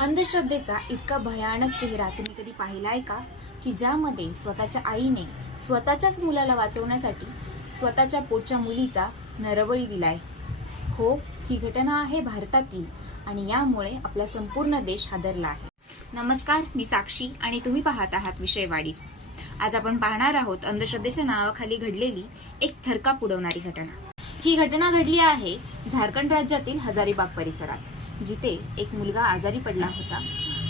अंधश्रद्धेचा इतका भयानक चेहरा तुम्ही कधी पाहिलाय का, की ज्यामध्ये स्वतःच्या आईने स्वतःच्याच मुलाला वाचवण्यासाठी स्वतःच्या पोटच्या मुलीचा नरबळी दिलाय. हो, ही घटना आहे भारतातील आणि यामुळे आपला संपूर्ण देश हादरला आहे. नमस्कार, मी साक्षी आणि तुम्ही पाहत आहात विषयवाडी. आज आपण पाहणार आहोत अंधश्रद्धेच्या नावाखाली घडलेली एक थरकाप उडवणारी घटना. ही घटना घडली आहे झारखंड राज्यातील हजारीबाग परिसरात, जिथे एक मुलगा आजारी पडला होता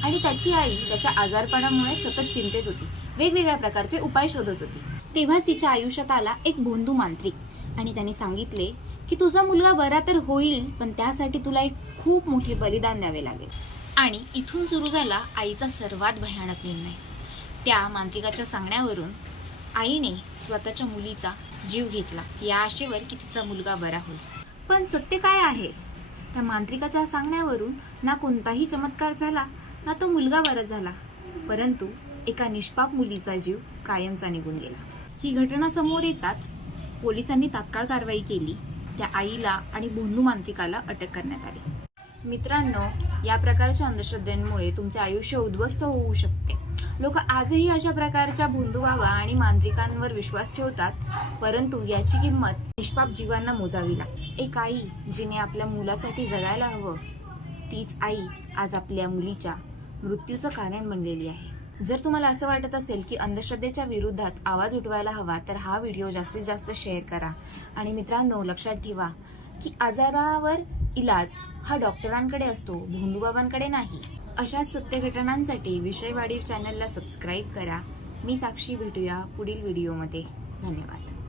आणि त्याची आई त्याच्या आजारपणामुळे सतत चिंतेत होती. वेगवेगळ्या प्रकारचे उपाय शोधत होती. तेव्हाच तिच्या आयुष्यात आला एक भोंदू मांत्रिक आणि त्याने सांगितले की तुझा मुलगा बरा तर होईल, पण त्यासाठी तुला एक खूप मोठे बलिदान द्यावे लागेल. आणि इथून सुरू झाला आईचा सर्वात भयानक निर्णय. त्या मांत्रिकाच्या सांगण्यावरून आईने स्वतःच्या मुलीचा जीव घेतला या आशेवर की तिचा मुलगा बरा होईल. पण सत्य काय आहे? त्या मांत्रिकाच्या सांगण्यावरून ना कोणताही चमत्कार झाला, ना तो मुलगा बरा झाला, परंतु एका निष्पाप मुलीचा जीव कायमचा निघून गेला. ही घटना समोर येताच पोलिसांनी तात्काळ कारवाई केली. त्या आईला आणि भोंदू मांत्रिकाला अटक करण्यात आली. मित्रांनो, या प्रकारच्या अंधश्रद्धेमुळे तुमचे आयुष्य उद्ध्वस्त होऊ शकते. लोक आजही अशा प्रकारच्या भोंदू बाबा आणि मांत्रिकांवर विश्वास ठेवतात, परंतु याची किंमत निष्पाप जीवांना मोजावी लागते. एक आई जिने आपल्या मुलासाठी जगायला हवं, तीच आई आज आपल्या मुलीच्या मृत्यूचं कारण बनलेली आहे. जर तुम्हाला असं वाटत असेल की अंधश्रद्धेच्या विरोधात आवाज उठवायला हवा, तर हा व्हिडिओ जास्तीत जास्त शेअर करा. आणि मित्रांनो, लक्षात ठेवा की आजारावर इलाज हा डॉक्टरांकडे असतो, भोंदूबाबांकडे नाही. अशा सत्य घटनांसाठी विषयवाडी चॅनलला सबस्क्राईब करा. मी साक्षी, भेटूया पुढील व्हिडिओमध्ये. धन्यवाद.